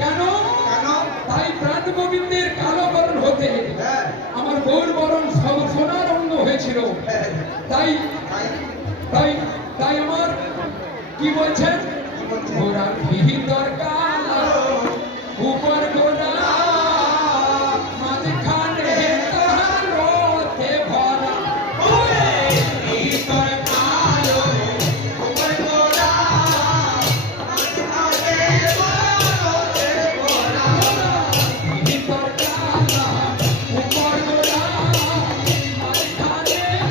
কেন? তাই প্রাণ গোবিন্দের কালো বরণ হতে আমার গৌর বরণ সব সোনার অঙ্গ হয়েছিল। তাই তাই তাই আমার কি বলছেন? ঘোড়ার ভিড় দরকার